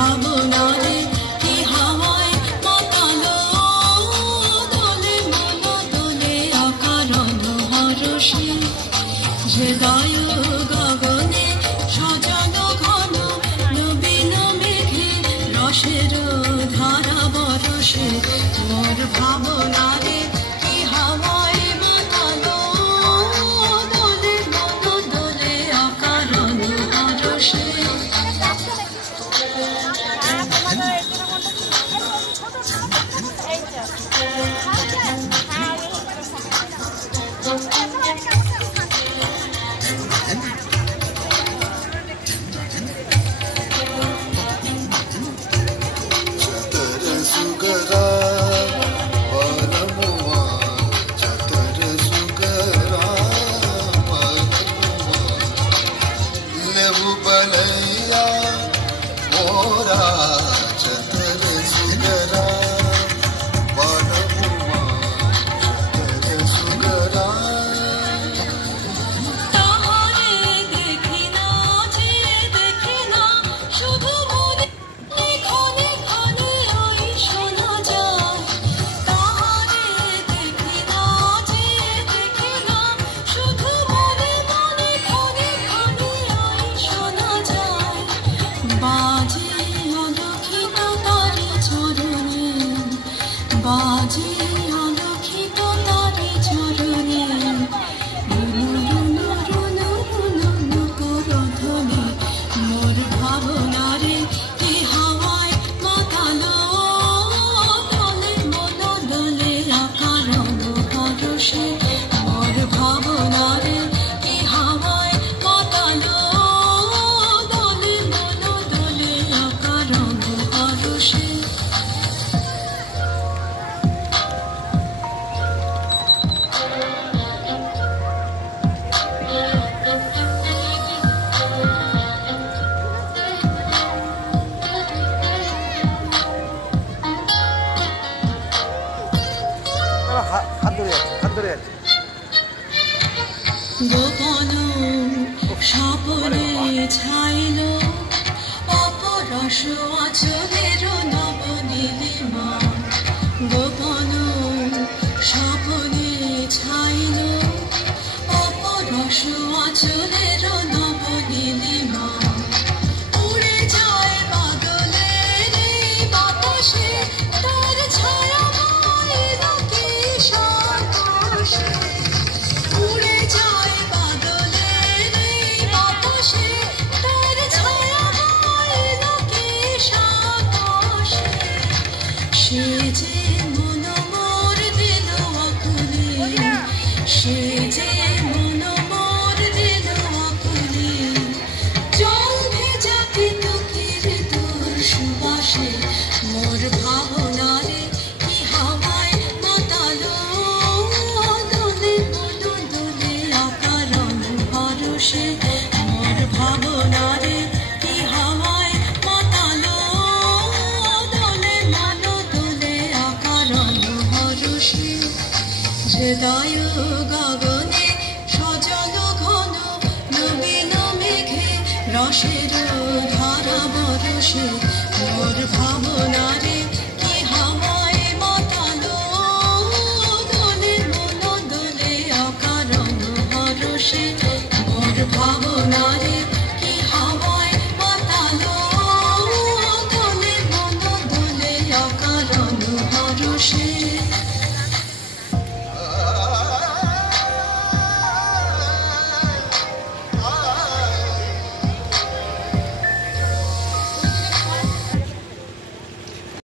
ভাবনারে কি হাওয়ায় মাতালো দোলে মন দোলে অকারণ হরষে হৃদয় গগনে সাজানো ঘন নবীন মেঘে রসের ধারা বরষে মোর ভাবনারে কি হাওয়ায় মাতালো দোলে মন দোলে অকারণ হরষে বাজে অলক্ষিত তারে চরণে করধনে মোর ভাবনারে কি হাওয়ায় মাতালো দোলে মন দোলে অকারণ হরষে মোর ভাবনারে কি হাওয়ায় মাতালো দোলে মন দোলে অকারণ হরষে গোপন স্বপনে ছাইল অপরস আচলের নবনীলিমা গোপন স্বপনে ছাইল অপরস আচলের নবনীলিমা উড়ে যায় বাদলের এই বাতাসে তার ছায়া মাইল কি সাতাশে উড়ে যায় বাদলের এই বাতাসে তার ছায়া মাইল কি সাতাশে সে যে মন মোর দিল আকুলে সে যে মন মোর দিল আকুলে জল ভেজা তিতুকির তোর সুবাসে মোর ভাবনারে কি হাওয়ায় মাতালো দোলে মন দোলে অকারণ হরষে মোর ভাবনারে কি হাওয়ায় মাতালো দোলে মন দোলে অকারণ হরষে হৃদয় গগনে সাজানো ঘন নবীন মেঘে রসের ধারা বরষে মোর ভাবনারে কি হাওয়ায় মাতালো দোলে মন দোলে অকারণ হরষে